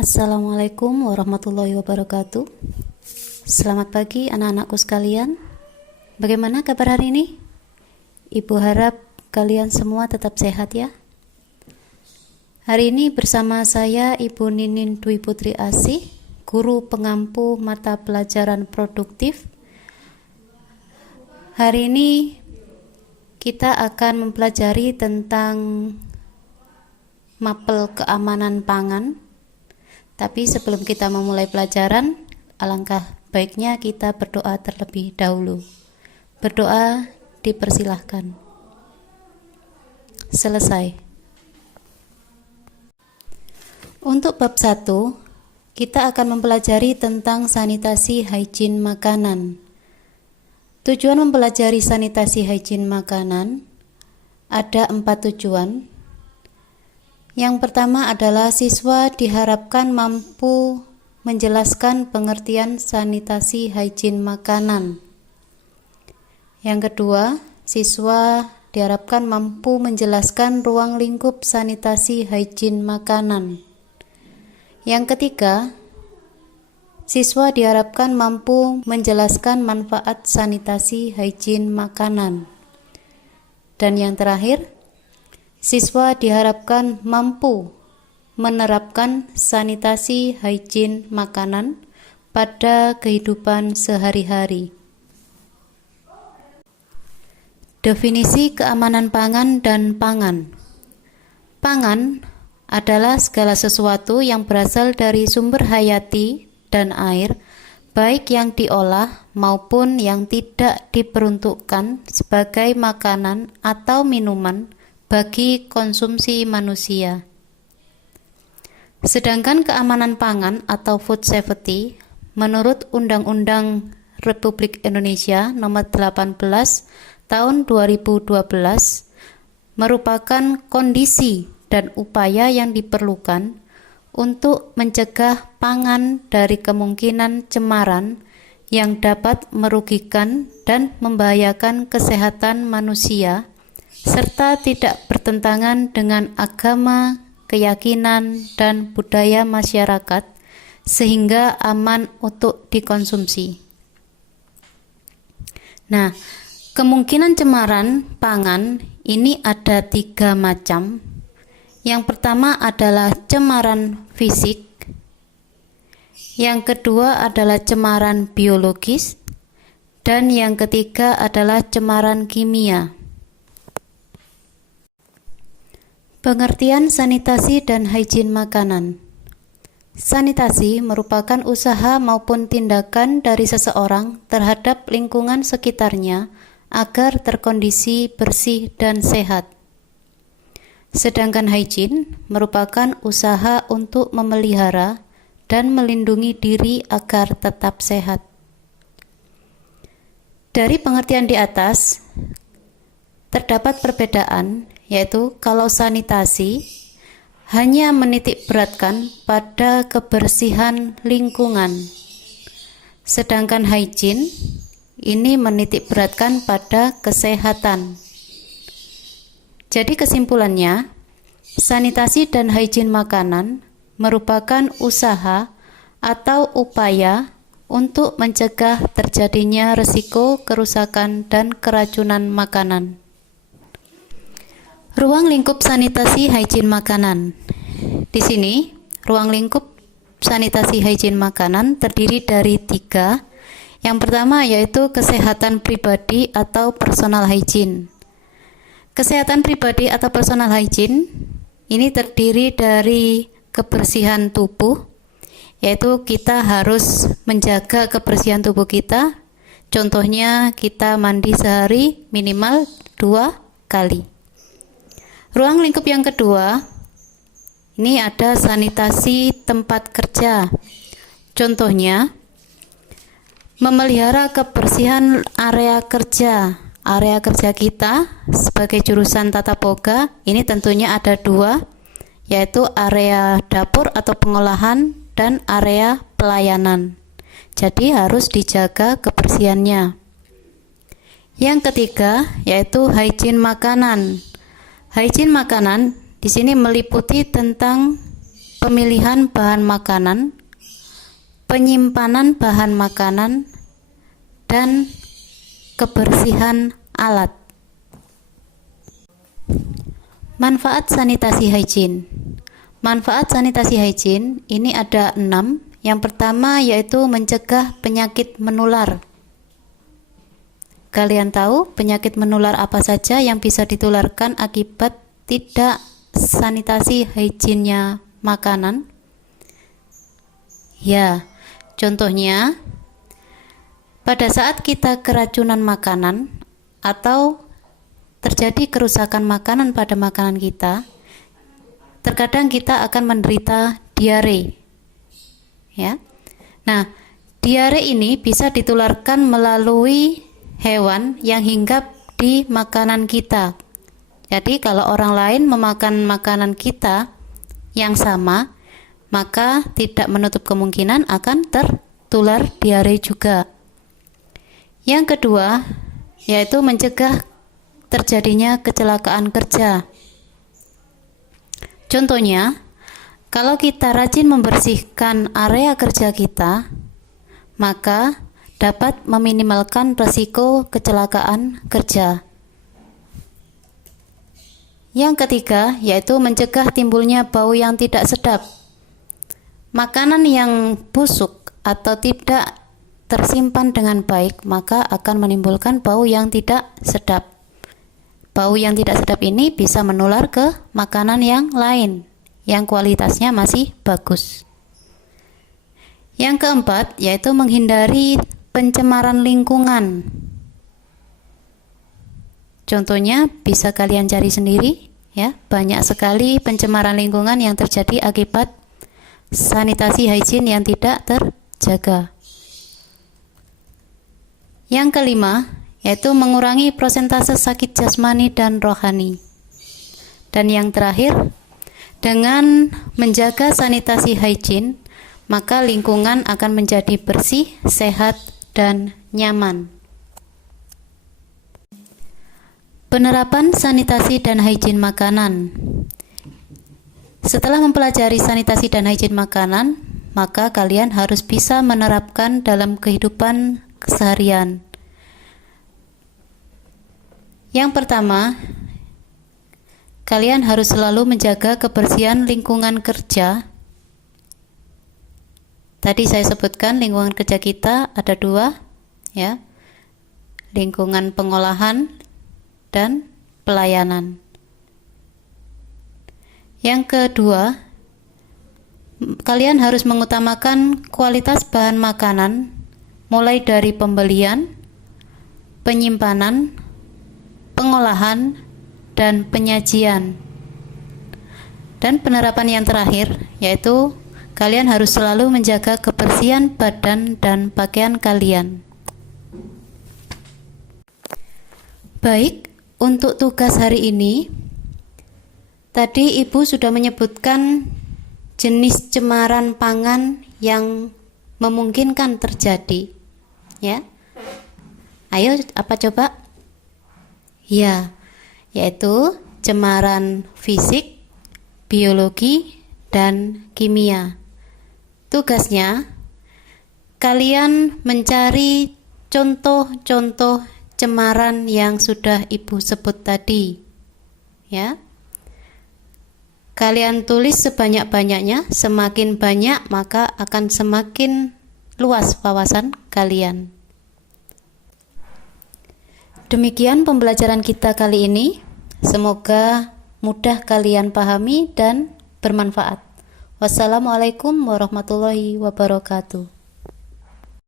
Assalamualaikum warahmatullahi wabarakatuh. Selamat pagi anak-anakku sekalian. Bagaimana kabar hari ini? Ibu harap kalian semua tetap sehat ya. Hari ini bersama saya Ibu Ninin Dwi Putri Asih, guru pengampu mata pelajaran produktif. Hari ini kita akan mempelajari tentang mapel keamanan pangan. Tapi sebelum kita memulai pelajaran, alangkah baiknya kita berdoa terlebih dahulu. Berdoa dipersilahkan. Selesai. Untuk bab 1, kita akan mempelajari tentang sanitasi higien makanan. Tujuan mempelajari sanitasi higien makanan ada 4 tujuan. Yang pertama adalah siswa diharapkan mampu menjelaskan pengertian sanitasi higien makanan. Yang kedua, siswa diharapkan mampu menjelaskan ruang lingkup sanitasi higien makanan. Yang ketiga, siswa diharapkan mampu menjelaskan manfaat sanitasi higien makanan. Dan yang terakhir, siswa diharapkan mampu menerapkan sanitasi higien makanan pada kehidupan sehari-hari. Definisi keamanan pangan dan pangan. Pangan adalah segala sesuatu yang berasal dari sumber hayati dan air, baik yang diolah maupun yang tidak diperuntukkan sebagai makanan atau minuman bagi konsumsi manusia. Sedangkan keamanan pangan atau food safety menurut Undang-Undang Republik Indonesia Nomor 18 Tahun 2012 merupakan kondisi dan upaya yang diperlukan untuk mencegah pangan dari kemungkinan cemaran yang dapat merugikan dan membahayakan kesehatan manusia serta tidak bertentangan dengan agama, keyakinan, dan budaya masyarakat, sehingga aman untuk dikonsumsi. Nah, kemungkinan cemaran pangan ini ada 3 macam. Yang pertama adalah cemaran fisik, yang kedua adalah cemaran biologis, dan yang ketiga adalah cemaran kimia. Pengertian sanitasi dan higien makanan. Sanitasi merupakan usaha maupun tindakan dari seseorang terhadap lingkungan sekitarnya agar terkondisi bersih dan sehat. Sedangkan higien merupakan usaha untuk memelihara dan melindungi diri agar tetap sehat. Dari pengertian di atas, terdapat perbedaan, yaitu kalau sanitasi hanya menitik beratkan pada kebersihan lingkungan, sedangkan higien ini menitik beratkan pada kesehatan. Jadi kesimpulannya, sanitasi dan higien makanan merupakan usaha atau upaya untuk mencegah terjadinya risiko kerusakan dan keracunan makanan. Ruang lingkup sanitasi higien makanan. Di sini, ruang lingkup sanitasi higien makanan terdiri dari 3. Yang pertama yaitu kesehatan pribadi atau personal hygiene. Kesehatan pribadi atau personal hygiene ini terdiri dari kebersihan tubuh, yaitu kita harus menjaga kebersihan tubuh kita. Contohnya kita mandi sehari minimal 2 kali. Ruang lingkup yang kedua, ini ada sanitasi tempat kerja. Contohnya, memelihara kebersihan area kerja. Area kerja kita sebagai jurusan tata boga, ini tentunya ada 2, yaitu area dapur atau pengolahan dan area pelayanan. Jadi harus dijaga kebersihannya. Yang ketiga, yaitu higien makanan. Higien makanan di sini meliputi tentang pemilihan bahan makanan, penyimpanan bahan makanan, dan kebersihan alat. Manfaat sanitasi hygiene. Manfaat sanitasi hygiene ini ada 6. Yang pertama yaitu mencegah penyakit menular. Kalian tahu penyakit menular apa saja yang bisa ditularkan akibat tidak sanitasi hygiene-nya makanan? Ya, contohnya pada saat kita keracunan makanan atau terjadi kerusakan makanan pada makanan kita, terkadang kita akan menderita diare. Ya. Nah, diare ini bisa ditularkan melalui hewan yang hinggap di makanan kita. Jadi, kalau orang lain memakan makanan kita yang sama, maka tidak menutup kemungkinan akan tertular diare juga. Yang kedua, yaitu mencegah terjadinya kecelakaan kerja. Contohnya, kalau kita rajin membersihkan area kerja kita, maka dapat meminimalkan risiko kecelakaan kerja. Yang ketiga, yaitu mencegah timbulnya bau yang tidak sedap. Makanan yang busuk atau tidak tersimpan dengan baik, maka akan menimbulkan bau yang tidak sedap. Bau yang tidak sedap ini bisa menular ke makanan yang lain yang kualitasnya masih bagus. Yang keempat yaitu menghindari pencemaran lingkungan. Contohnya bisa kalian cari sendiri ya, banyak sekali pencemaran lingkungan yang terjadi akibat sanitasi hygiene yang tidak terjaga. Yang kelima yaitu mengurangi persentase sakit jasmani dan rohani. Dan yang terakhir, dengan menjaga sanitasi hygiene, maka lingkungan akan menjadi bersih, sehat, dan nyaman. Penerapan sanitasi dan hygiene makanan. Setelah mempelajari sanitasi dan hygiene makanan, maka kalian harus bisa menerapkan dalam kehidupan keseharian. Yang pertama, kalian harus selalu menjaga kebersihan lingkungan kerja. Tadi saya sebutkan lingkungan kerja kita ada 2, ya, lingkungan pengolahan dan pelayanan. Yang kedua, kalian harus mengutamakan kualitas bahan makanan, mulai dari pembelian, penyimpanan, pengolahan, dan penyajian. Dan penerapan yang terakhir yaitu kalian harus selalu menjaga kebersihan badan dan pakaian kalian. Baik, untuk tugas hari ini tadi Ibu sudah menyebutkan jenis cemaran pangan yang memungkinkan terjadi, ya. Ayo, apa coba? Ya, yaitu cemaran fisik, biologi, dan kimia. Tugasnya, kalian mencari contoh-contoh cemaran yang sudah Ibu sebut tadi. Ya. Kalian tulis sebanyak-banyaknya, semakin banyak maka akan semakin luas wawasan kalian. Demikian pembelajaran kita kali ini. Semoga mudah kalian pahami dan bermanfaat. Wassalamualaikum warahmatullahi wabarakatuh.